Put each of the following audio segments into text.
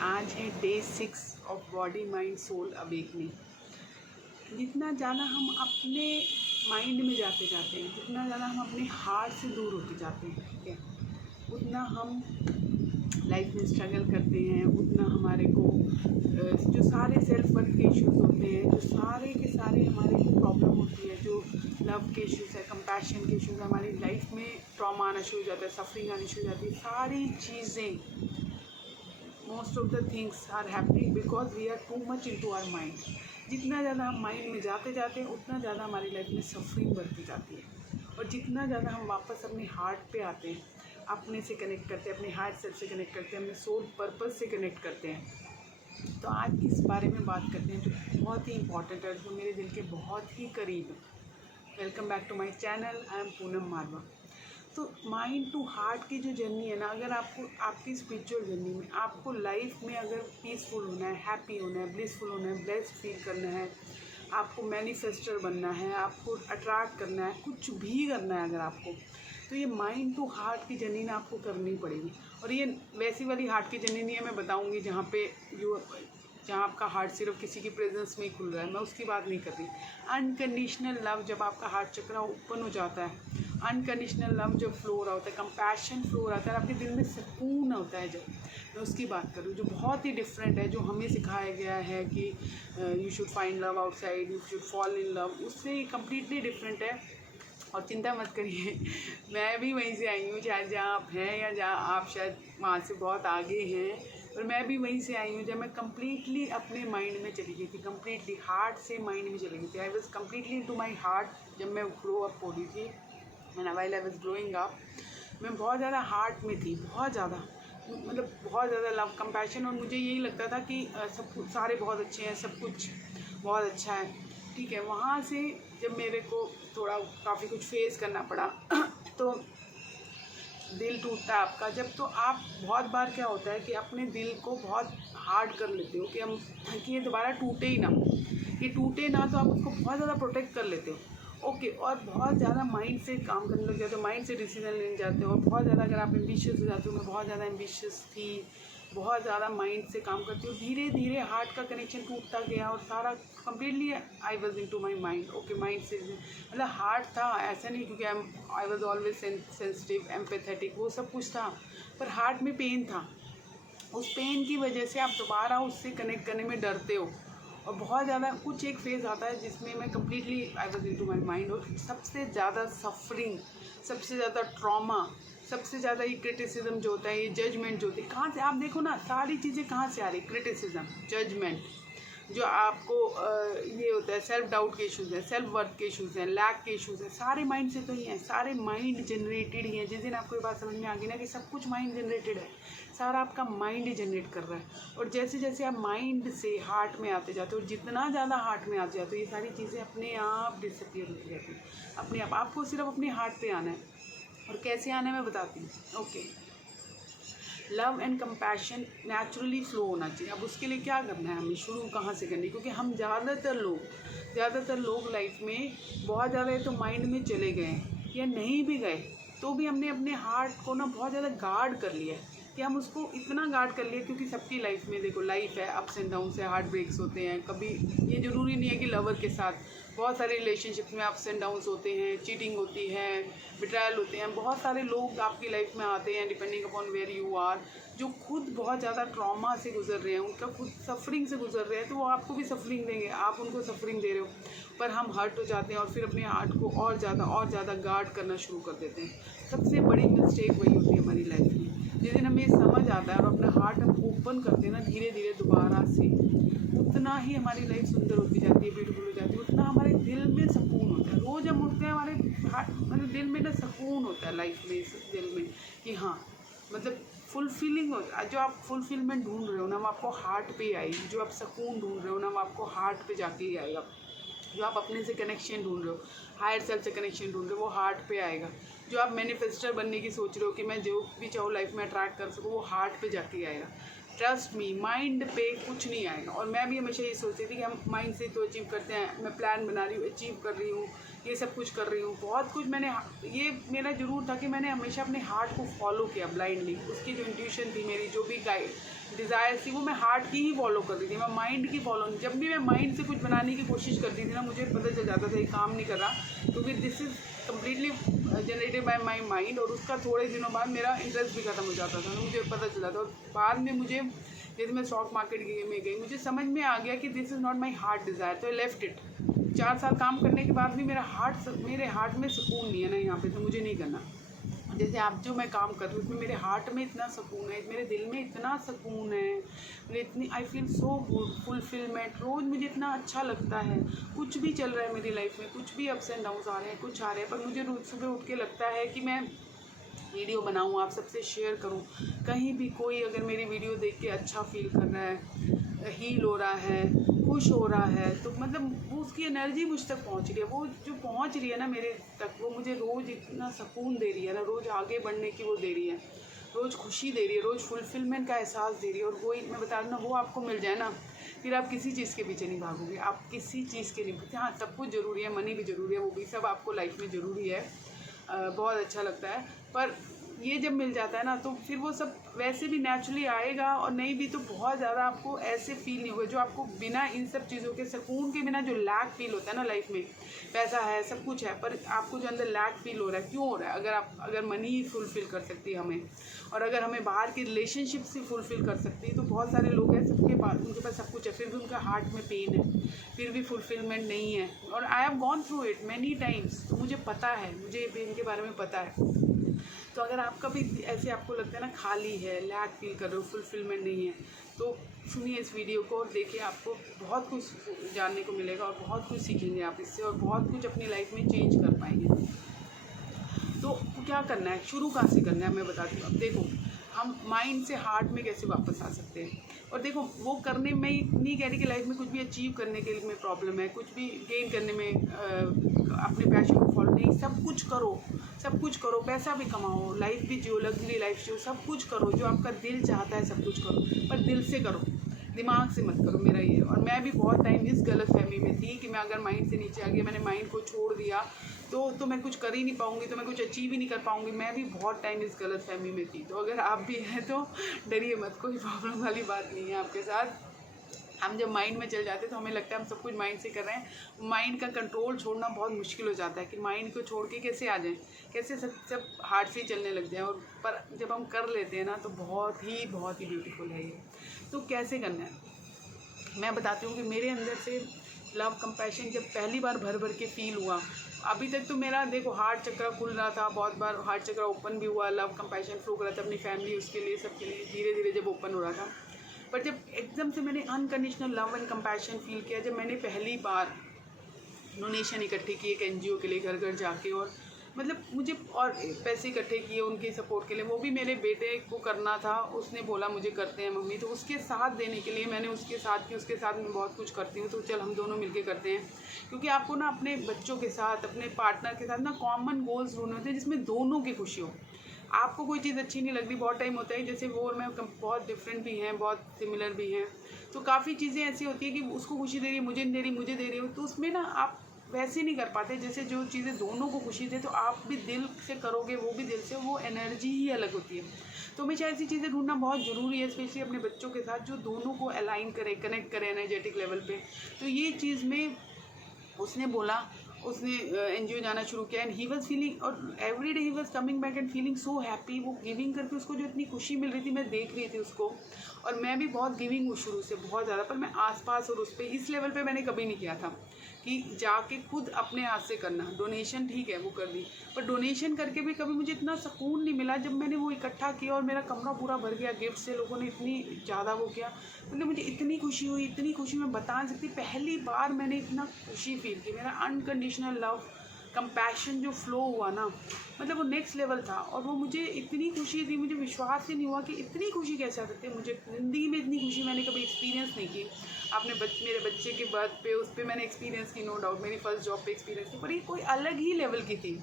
आज है day 6 of body mind soul awakening. जितना ज़्यादा हम अपने माइंड में जाते जाते हैं, जितना ज़्यादा हम अपने हार्ट से दूर होते जाते हैं, ठीक है, उतना हम लाइफ में स्ट्रगल करते हैं, उतना हमारे को जो सारे सेल्फ वर्थ के इश्यूज़ होते हैं, जो सारे के सारे हमारे को प्रॉब्लम होती है, जो लव के इश्यूज़ है, कंपैशन के इश्यूज़, हमारी लाइफ में ट्रॉमा आना शुरू हो जाता है, सफरिंग आनी शुरू हो जाती है। सारी चीज़ें, most of the things are happening because we are too much into our mind. जितना ज़्यादा हम माइंड में जाते जाते हैं, उतना ज़्यादा हमारी लाइफ में सफरिंग बढ़ती जाती है। और जितना ज़्यादा हम वापस अपने हार्ट पे आते हैं, अपने से कनेक्ट करते हैं, अपने हार्ट सेल्फ से कनेक्ट करते हैं, अपने सोल पर्पस से कनेक्ट करते हैं। तो आज इस बारे में बात करते हैं जो बहुत ही इंपॉर्टेंट है, जो मेरे दिल के बहुत ही करीब है। Welcome back to my channel, I am Poonam Marwah. तो माइंड टू हार्ट की जो जर्नी है ना, अगर आपको आपकी स्पिरिचुअल जर्नी में आपको लाइफ में अगर पीसफुल होना है, हैप्पी होना है, ब्लिसफुल होना है, ब्लेस्ड फील करना है, आपको मैनिफेस्टर बनना है, आपको अट्रैक्ट करना है, कुछ भी करना है अगर आपको, तो ये माइंड टू हार्ट की जर्नी ना आपको करनी पड़ेगी। और ये वैसी वाली हार्ट की जर्नी नहीं है, मैं बताऊंगी जहाँ आपका हार्ट सिर्फ किसी की प्रेजेंस में ही खुल रहा है, मैं उसकी बात नहीं कर रही। अनकंडीशनल लव जब आपका हार्ट चक्र ओपन हो जाता है, अनकंडीशनल लव जब फ्लो हो रहा होता है, कंपैशन फ्लो हो रहा है, आपके दिल में सुकून होता है, जब मैं उसकी बात करूँ, जो बहुत ही डिफरेंट है, जो हमें सिखाया गया है कि you should find love outside, you should fall in love, उससे कम्प्लीटली डिफरेंट है। और चिंता मत करिए, मैं भी वहीं से आई हूँ, शायद जहाँ आप हैं या जहाँ आप शायद वहाँ से बहुत आगे हैं, और मैं भी वहीं से आई हूँ जब मैं कम्प्लीटली अपने माइंड में चली गई थी, कम्प्लीटली हार्ट से माइंड में चली गई थी। I was completely into my heart जब मैं ग्रो अप हो रही थी, and while I was growing up, मैं बहुत ज़्यादा हार्ट में थी, बहुत ज़्यादा, मतलब बहुत ज़्यादा लव कंपैशन। और मुझे यही लगता था कि सब कुछ, सारे बहुत अच्छे हैं, सब कुछ बहुत अच्छा है, ठीक है। वहाँ से जब मेरे को थोड़ा काफ़ी कुछ फेस करना पड़ा तो दिल टूटता है आपका जब, तो आप बहुत बार क्या होता है कि अपने दिल को बहुत हार्ड कर लेते हो कि ये दोबारा टूटे ही ना, ये टूटे ना, तो आप उसको बहुत ज़्यादा प्रोटेक्ट कर लेते हो, ओके। और बहुत ज़्यादा माइंड से काम करने लग जाते हो, माइंड से डिसीजन लेने जाते हो, और बहुत ज़्यादा अगर आप एम्बिशियस हो जाते हो, मैं बहुत ज़्यादा एम्बिशियस थी, बहुत ज़्यादा माइंड से काम करती हूँ, धीरे धीरे हार्ट का कनेक्शन टूटता गया और सारा completely I was into my mind, okay. Mind से मतलब हार्ट था, ऐसा नहीं, क्योंकि I was always sensitive, empathetic, वो सब कुछ था, पर हार्ट में पेन था। उस पेन की वजह से आप दोबारा उससे कनेक्ट करने में डरते हो, और बहुत ज़्यादा कुछ एक फेज़ आता है जिसमें मैं completely I was into my mind. और सबसे ज़्यादा सफरिंग, सबसे ज़्यादा ट्रॉमा, सबसे ज़्यादा ये क्रिटिसिज्म जो होता है, ये जजमेंट जो होती है, कहाँ से, आप देखो ना, सारी चीज़ें कहाँ से आ रही, क्रिटिसिज्म, जजमेंट, जो आपको ये होता है, सेल्फ डाउट के इश्यूज़ हैं, सेल्फ वर्थ के इश्यूज़ हैं, लैक के इश्यूज़ हैं, सारे माइंड से तो ही हैं, सारे माइंड जनरेटेड ही हैं। जिस दिन आपको ये बात समझ में आ गई ना कि सब कुछ माइंड जनरेटेड है, सारा आपका माइंड ही जनरेट कर रहा है। और जैसे जैसे आप माइंड से हार्ट में आते जाते हो, जितना ज़्यादा हार्ट में आते जाते हो, ये सारी चीज़ें अपने आप डिसअपियर होती जाती हैं, अपने आप। आपको सिर्फ अपने हार्ट पे आना है, और कैसे आना है मैं बताती हूँ, okay. Love and compassion naturally flow होना चाहिए। अब उसके लिए क्या करना है, हमें शुरू कहाँ से करनी है, क्योंकि हम ज़्यादातर लोग लाइफ में बहुत ज़्यादा तो माइंड में चले गए हैं, या नहीं भी गए तो भी हमने अपने हार्ट को ना बहुत ज़्यादा गार्ड कर लिया है, कि हम उसको इतना गार्ड कर लिया, क्योंकि सबकी लाइफ में देखो, लाइफ है, अप्स एंड डाउन है, हार्ट ब्रेक्स होते हैं, कभी ये ज़रूरी नहीं है कि लवर के साथ, बहुत सारे रिलेशनशिप्स में अप्स एंड डाउन्स होते हैं, चीटिंग होती है, बिट्रायल होते हैं, बहुत सारे लोग आपकी लाइफ में आते हैं, depending upon where you are, जो खुद बहुत ज़्यादा ट्रॉमा से गुजर रहे हैं, उनका खुद सफरिंग से गुजर रहे हैं, तो वो आपको भी सफरिंग देंगे, आप उनको सफरिंग दे रहे हो, पर हम हर्ट हो जाते हैं और फिर अपने हार्ट को और ज़्यादा गार्ड करना शुरू कर देते हैं। सबसे बड़ी मिस्टेक वही होती है हमारी लाइफ में। जिस दिन हमें समझ आता है और अपना हार्ट हम ओपन करते हैं ना, धीरे धीरे दोबारा से, उतना ही हमारी लाइफ सुंदर होती जाती है, ब्यूटीफुल हो जाती है, उतना हमारे दिल में सुकून होता है। रोज़ हम उठते हैं, हमारे दिल में ना सुकून होता है, लाइफ में, इस दिल में, कि हाँ, मतलब फुलफिलिंग हो, जो आप फुलफिलमेंट ढूंढ रहे हो ना, वो आपको हार्ट पे आएगी। जो आप सुकून ढूंढ रहे हो ना, वो आपको हार्ट पे जाके ही आएगा। जो आप अपने से कनेक्शन ढूंढ रहे हो, हायर सेल्फ से कनेक्शन ढूंढ रहे हो, वो हार्ट पे आएगा। जो आप मैनिफेस्टर बनने की सोच रहे हो कि मैं जो भी चाहूँ लाइफ में अट्रैक्ट कर सकूँ, वो हार्ट पे जाके आएगा। ट्रस्ट मी, माइंड पे कुछ नहीं आएगा। और मैं भी हमेशा ये सोचती थी कि हम माइंड से तो अचीव करते हैं, मैं प्लान बना रही हूँ, अचीव कर रही हूँ, ये सब कुछ कर रही हूँ, बहुत कुछ मैंने, ये मेरा ज़रूर था कि मैंने हमेशा अपने हार्ट को फॉलो किया ब्लाइंडली। उसकी जो इंट्यूशन थी मेरी, जो भी डिज़ायर थी वो मैं हार्ट की ही फॉलो कर रही थी, मैं माइंड की फॉलो नहीं। जब भी मैं माइंड से कुछ बनाने की कोशिश करती थी ना, मुझे पता चल जाता था ये काम नहीं कर रहा, क्योंकि this is completely generated by my mind. और उसका थोड़े दिनों बाद मेरा इंटरेस्ट भी खत्म हो जाता था, मुझे पता चल जाता। और बाद में मुझे जैसे मैं स्टॉक मार्केट में गई, मुझे समझ में आ गया कि this is not my heart desire, तो आई लेफ्ट इट। 4 साल काम करने के बाद भी मेरे हार्ट में सुकून नहीं है ना यहाँ पे, तो मुझे नहीं करना। जैसे आप जो मैं काम कर रही हूँ उसमें मेरे हार्ट में इतना सुकून है, मेरे दिल में इतना सुकून है, मुझे इतनी I feel so good, fulfilment. रोज़ मुझे इतना अच्छा लगता है, कुछ भी चल रहा है मेरी लाइफ में, कुछ भी अप्स एंड डाउन्स आ रहे हैं, कुछ आ रहे हैं, पर मुझे रोज़ सुबह उठ के लगता है कि मैं वीडियो बनाऊँ, आप सबसे शेयर करूँ। कहीं भी कोई अगर मेरी वीडियो देख के अच्छा फील कर रहा है, हील हो रहा है, खुश हो रहा है, तो मतलब वो उसकी एनर्जी मुझ तक पहुंच रही है। वो जो पहुंच रही है ना मेरे तक, वो मुझे रोज़ इतना सुकून दे रही है ना, रोज़ आगे बढ़ने की वो दे रही है, रोज़ खुशी दे रही है, रोज़ फुलफिलमेंट का एहसास दे रही है। और वही मैं बता रही हूँ ना, वो आपको मिल जाए ना, फिर आप किसी चीज़ के पीछे नहीं भागोगे, आप किसी चीज़ के नहीं। हाँ, सब कुछ ज़रूरी है, मनी भी ज़रूरी है, वो भी सब आपको लाइफ में ज़रूरी है, बहुत अच्छा लगता है। पर ये जब मिल जाता है ना, तो फिर वो सब वैसे भी नेचुरली आएगा, और नहीं भी तो बहुत ज़्यादा आपको ऐसे फील नहीं होगा जो आपको बिना इन सब चीज़ों के, सुकून के बिना जो लैक फील होता है ना लाइफ में। पैसा है, सब कुछ है, पर आपको जो अंदर लैक फील हो रहा है, क्यों हो रहा है? अगर मनी ही फुलफ़िल कर सकती है हमें, और अगर हमें बाहर की रिलेशनशिप से फुलफ़िल कर सकती है, तो बहुत सारे लोग हैं सबके पास, उनके पास सब कुछ है, फिर भी उनका हार्ट में पेन है, फिर भी फुलफ़िलमेंट नहीं है। और I have gone through it many times, तो मुझे पता है, मुझे इनके बारे में पता है। तो अगर आपका भी ऐसे आपको लगता है ना, खाली है, लैक फील कर रहे हो, फुलफिलमेंट नहीं है, तो सुनिए इस वीडियो को और देखिए, आपको बहुत कुछ जानने को मिलेगा, और बहुत कुछ सीखेंगे आप इससे, और बहुत कुछ अपनी लाइफ में चेंज कर पाएंगे। तो क्या करना है, शुरू कहाँ से करना है, मैं बताती हूँ। अब देखो, हम माइंड से हार्ट में कैसे वापस आ सकते हैं। और देखो, वो करने में नहीं कह रही कि लाइफ में कुछ भी अचीव करने के लिए में प्रॉब्लम है, कुछ भी गेन करने में अपने पैशन को फॉलो नहीं, सब कुछ करो, सब कुछ करो, पैसा भी कमाओ, लाइफ भी जियो, लग्जरी लाइफ जियो, सब कुछ करो, जो आपका दिल चाहता है सब कुछ करो, पर दिल से करो, दिमाग से मत करो, मेरा ये। और मैं भी बहुत टाइम इस गलतफहमी में थी कि मैं अगर माइंड से नीचे आ गई, मैंने माइंड को छोड़ दिया, तो मैं कुछ कर ही नहीं पाऊँगी, तो मैं कुछ अचीव ही नहीं कर पाऊँगी। मैं भी बहुत टाइम इस गलतफहमी में थी। तो अगर आप भी हैं तो डरिए मत, कोई प्रॉब्लम वाली बात नहीं है आपके साथ। हम जब माइंड में चल जाते हैं तो हमें लगता है हम सब कुछ माइंड से कर रहे हैं। माइंड का कंट्रोल छोड़ना बहुत मुश्किल हो जाता है कि माइंड को छोड़ के कैसे आ जाएं, कैसे सब हार्ट से चलने लग जाएं। और पर जब हम कर लेते हैं ना, तो बहुत ही ब्यूटीफुल है ये। तो कैसे करना है मैं बताती हूँ कि मेरे अंदर से लव कंपैशन जब पहली बार भर के फील हुआ, अभी तक तो मेरा देखो हार्ट चक्र खुल रहा था, बहुत बार हार्ट चक्र ओपन भी हुआ, लव कंपैशन फ्लो कर रहा था अपनी फैमिली, उसके लिए, सबके लिए, धीरे धीरे जब ओपन हो रहा था। पर जब एकदम से मैंने unconditional love and compassion feel किया, जब मैंने पहली बार डोनेशन इकट्ठे किए एक एनजीओ के लिए, घर घर जाके, और मतलब मुझे और पैसे इकट्ठे किए उनके सपोर्ट के लिए, वो भी मेरे बेटे को करना था, उसने बोला मुझे करते हैं मम्मी, तो उसके साथ देने के लिए मैंने उसके साथ की, उसके साथ मैं बहुत कुछ करती हूँ, तो चल हम दोनों मिलके करते हैं। क्योंकि आपको ना अपने बच्चों के साथ, अपने पार्टनर के साथ ना कॉमन गोल्स ढूंढने होते हैं जिसमें दोनों की खुशी हो। आपको कोई चीज़ अच्छी नहीं लग रही, बहुत टाइम होता है जैसे वो और मैं बहुत डिफरेंट भी हैं, बहुत सिमिलर भी हैं, तो काफ़ी चीज़ें ऐसी होती है कि उसको खुशी दे रही है, मुझे नहीं दे रही, मुझे दे रही हो, तो उसमें ना आप वैसे नहीं कर पाते जैसे जो चीज़ें दोनों को खुशी दे, तो आप भी दिल से करोगे, वो भी दिल से, वो एनर्जी ही अलग होती है। तो हमेशा ऐसी चीज़ें ढूंढना बहुत ज़रूरी है, स्पेशली अपने बच्चों के साथ, जो दोनों को अलाइन करे, कनेक्ट करे एनर्जेटिक लेवल पे। तो ये चीज़ में उसने बोला, उसने एनजीओ जाना शुरू किया, एंड ही वाज फीलिंग, और every day he was coming back and feeling so happy. वो गिविंग करके उसको जो इतनी खुशी मिल रही थी, मैं देख रही थी उसको, और मैं भी बहुत गिविंग हूँ शुरू से, बहुत ज़्यादा, पर मैं आसपास और उस पर इस लेवल पे मैंने कभी नहीं किया था कि जाके खुद अपने हाथ से करना। डोनेशन ठीक है वो कर दी, पर डोनेशन करके भी कभी मुझे इतना सुकून नहीं मिला। जब मैंने वो इकट्ठा किया और मेरा कमरा पूरा भर गया गिफ्ट से, लोगों ने इतनी ज़्यादा वो किया, मतलब मुझे इतनी खुशी हुई, इतनी खुशी मैं बता नहीं सकती। पहली बार मैंने इतना खुशी फील की, मेरा अनकंडीशनल लव कंपैशन जो फ्लो हुआ ना, मतलब वो नेक्स्ट लेवल था। और वो मुझे इतनी खुशी थी, मुझे विश्वास ही नहीं हुआ कि इतनी खुशी कैसे आ सकती है। मुझे ज़िंदगी में इतनी खुशी मैंने कभी एक्सपीरियंस नहीं की। आपने मेरे बच्चे के बर्थ पे, उस पर मैंने एक्सपीरियंस की, नो डाउट, मेरी फर्स्ट जॉब पे एक्सपीरियंस की, पर ये कोई अलग ही लेवल की थी,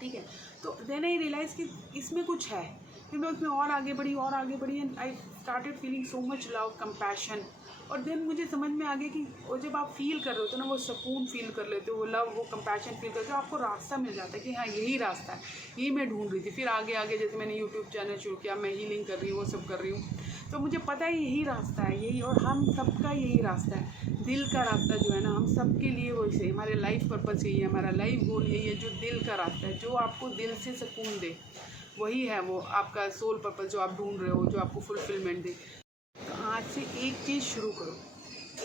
ठीक है। तो देन आई रियलाइज़ कि इसमें कुछ है, फिर मैं उसमें और आगे बढ़ी, and I started feeling so much love, compassion. और देन मुझे समझ में आ गया कि वो जब आप फील कर रहे होते हो ना, वो सुकून फील कर लेते हो, वो लव, वो कंपैशन फील करते हो, आपको रास्ता मिल जाता है कि हाँ यही रास्ता है, यही मैं ढूंढ रही थी। फिर आगे आगे जैसे मैंने यूट्यूब चैनल शुरू किया, मैं हीलिंग कर रही हूँ, वो सब कर रही हूँ, तो मुझे पता है यही रास्ता है, यही, और हम सबका यही रास्ता है। दिल का रास्ता जो है ना, हम सब के लिए वही सही, हमारे लाइफ पर्पस यही है, हमारा लाइफ गोल यही है, जो दिल का रास्ता है, जो आपको दिल से सुकून दे, वही है वो आपका सोल पर्पस जो आप ढूंढ रहे हो, जो आपको फुलफिलमेंट दे। तो आज से एक चीज़ शुरू करो,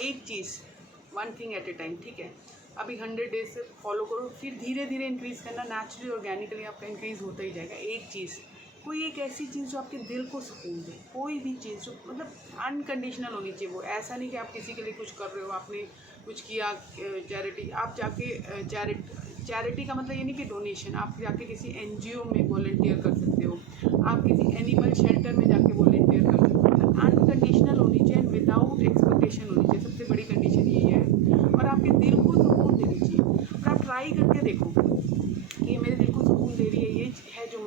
एक चीज़, 1 थिंग एट ए टाइम, ठीक है। अभी 100 डेज से फॉलो करो, फिर धीरे धीरे इंक्रीज़ करना, नेचुरली ऑर्गेनिकली आपका इंक्रीज़ होता ही जाएगा। एक चीज़, कोई एक ऐसी चीज़ जो आपके दिल को सुकून दे, कोई भी चीज़ जो मतलब अनकंडीशनल होनी चाहिए। वो ऐसा नहीं कि आप किसी के लिए कुछ कर रहे हो, आपने कुछ किया चैरिटी, आप जाके चैरिटी का मतलब ये नहीं कि डोनेशन, आप जाके किसी NGO में वॉलंटियर कर सकते हो, आप किसी एनिमल शेल्टर में जाके वॉलंटियर कर सकते हो। मतलब अनकंडीशनल होनी चाहिए, विदाउट एक्सपेक्टेशन होनी चाहिए, सबसे बड़ी कंडीशन यही है। और आपके दिल को सुकून देनी चाहिए, और आप ट्राई करके देखो कि मेरे दिल को सुकून दे रही है, ये है जो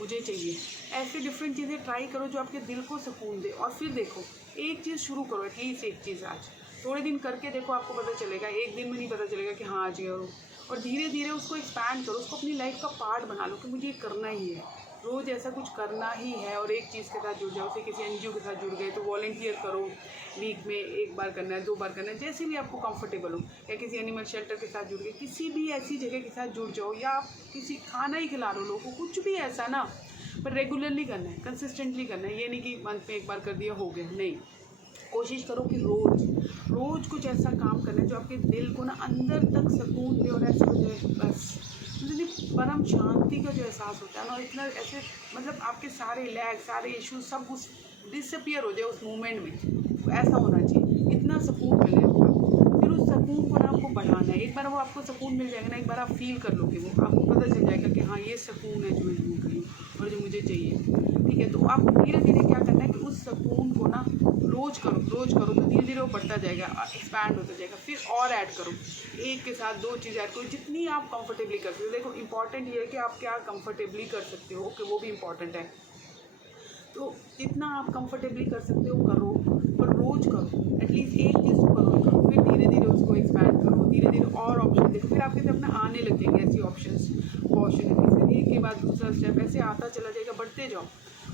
मुझे चाहिए। ऐसे डिफरेंट चीज़ें ट्राई करो जो आपके दिल को सुकून दे, और फिर देखो एक चीज़ शुरू करो, एटलीस्ट एक चीज़ आज थोड़े दिन करके देखो, आपको पता चलेगा। एक दिन में नहीं पता चलेगा कि हाँ आज करो, और धीरे धीरे उसको एक्सपैंड करो, उसको अपनी लाइफ का पार्ट बना लो कि मुझे ये करना ही है, रोज़ ऐसा कुछ करना ही है। और एक चीज़ के साथ जुड़ जाओ, जैसे किसी NGO के साथ जुड़ गए तो वॉलंटियर करो, वीक में 1 बार करना है, 2 बार करना है, जैसे भी आपको कंफर्टेबल हो। या किसी एनिमल शेल्टर के साथ जुड़ गए, किसी भी ऐसी जगह के साथ जुड़ जाओ, या आप किसी खाना ही खिला रहे हो लोगों को, कुछ भी ऐसा ना, पर रेगुलरली करना है, कंसिस्टेंटली करना है। ये नहीं कि मंथ में 1 बार कर दिया हो गया, नहीं। कोशिश करो कि रोज़ कुछ ऐसा काम करना है जो आपके दिल को ना अंदर तक सुकून दे, और ऐसे हो जाए बस इतनी परम शांति का जो एहसास होता है ना, इतना ऐसे मतलब आपके सारे लैग, सारे इश्यूज सब उस डिसअपियर हो जाए उस मोमेंट में, ऐसा होना चाहिए, इतना सुकून मिले। फिर उस सुकून को ना आपको बढ़ाना है। एक बार वो आपको सुकून मिल जाएगा ना, एक बार आप फील कर लोगे, वो आपको पता चल जाएगा कि हाँ ये सुकून है जो मैं ढूंढ रही हूँ और जो मुझे चाहिए, ठीक है। तो आप धीरे धीरे क्या करना है कि उस सुकून को ना रोज़ करो, तो धीरे धीरे वो बढ़ता जाएगा, एक्सपैंड होता जाएगा। फिर और ऐड करो, एक के साथ 2 चीज़ ऐड करो, जितनी आप कंफर्टेबली कर सकते हो। देखो इंपॉर्टेंट ये है कि आप क्या कंफर्टेबली कर सकते हो, कि वो भी इम्पॉर्टेंट है। तो जितना आप कंफर्टेबली कर सकते हो करो, पर रोज़ करो, एटलीस्ट एक चीज़ तो करो। फिर धीरे धीरे उसको एक्सपैंड करो, धीरे धीरे और ऑप्शन देखो, फिर आपके सामने आने लग जाएंगे ऐसी ऑप्शंस, फिर एक के बाद दूसरा स्टेप ऐसे आता चला जाएगा, बढ़ते जाओ,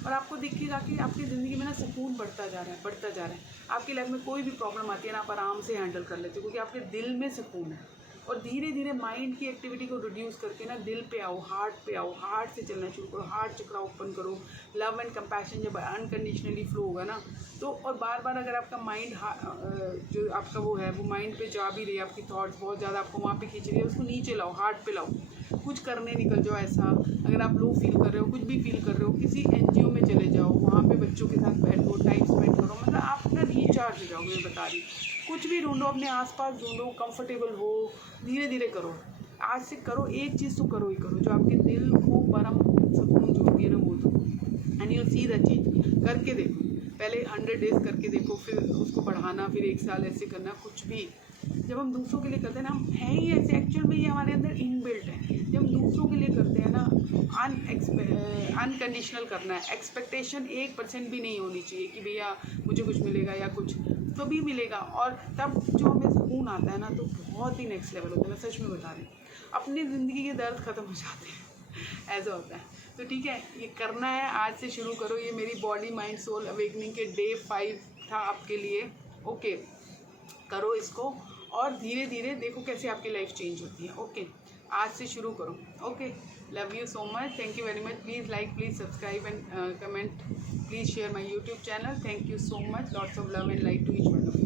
और आपको दिखेगा कि आपकी ज़िंदगी में ना सुकून बढ़ता जा रहा है। आपकी लाइफ में कोई भी प्रॉब्लम आती है ना, आप आराम से हैंडल कर लेते हो, क्योंकि आपके दिल में सुकून है। और धीरे धीरे माइंड की एक्टिविटी को रिड्यूस करके ना दिल पे आओ, हार्ट से चलना शुरू करो, हार्ट चक्रा ओपन करो। लव एंड कंपैशन जब अनकंडीशनली फ्लो होगा ना, तो और बार बार अगर आपका माइंड जो आपका वो है, वो माइंड पे जा भी रही है, आपकी थॉट्स बहुत ज़्यादा आपको वहाँ पे खींच रही है, उसको नीचे लाओ, हार्ट पे लाओ, कुछ करने निकल जाओ। ऐसा अगर आप लो फील कर रहे हो, कुछ भी फील कर रहे हो, किसी NGO में चले जाओ, वहाँ पे बच्चों के साथ बैठो, टाइम स्पेंड करो, मतलब आप ना रिचार्ज हो जाओगे, मैं बता रही। कुछ भी ढूंढो, अपने आसपास ढूंढो, कंफर्टेबल हो, धीरे धीरे करो। आज से करो, एक चीज़ तो करो ही करो जो आपके दिल को परम सुकून जो होती है ना, वो दो, and you see the change. करके देखो, पहले 100 डेज करके देखो, फिर उसको बढ़ाना, फिर 1 साल ऐसे करना। कुछ भी जब हम दूसरों के लिए करते हैं ना, हम हैं ही ऐसे, एक्चुअल में ये हमारे अंदर इनबिल्ट है। जब हम दूसरों के लिए करते हैं ना, अनकंडीशनल करना है, एक्सपेक्टेशन 1% भी नहीं होनी चाहिए कि भैया मुझे कुछ मिलेगा या कुछ, तो भी मिलेगा। और तब जो हमें सुकून आता है ना, तो बहुत ही नेक्स्ट लेवल होता है। मैं सच में बता रही हूँ, अपनी ज़िंदगी के दर्द ख़त्म हो जाते हैं, ऐसा होता है। तो ठीक है, ये करना है, आज से शुरू करो। ये मेरी बॉडी माइंड सोल अवेकनिंग के डे 5 था आपके लिए। ओके, करो इसको, और धीरे धीरे देखो कैसे आपकी लाइफ चेंज होती है। ओके, आज से शुरू करो। Okay, love you so much, thank you very much. Please like, please subscribe and comment, please share my YouTube channel. Thank you so much, lots of love and light to each one of you.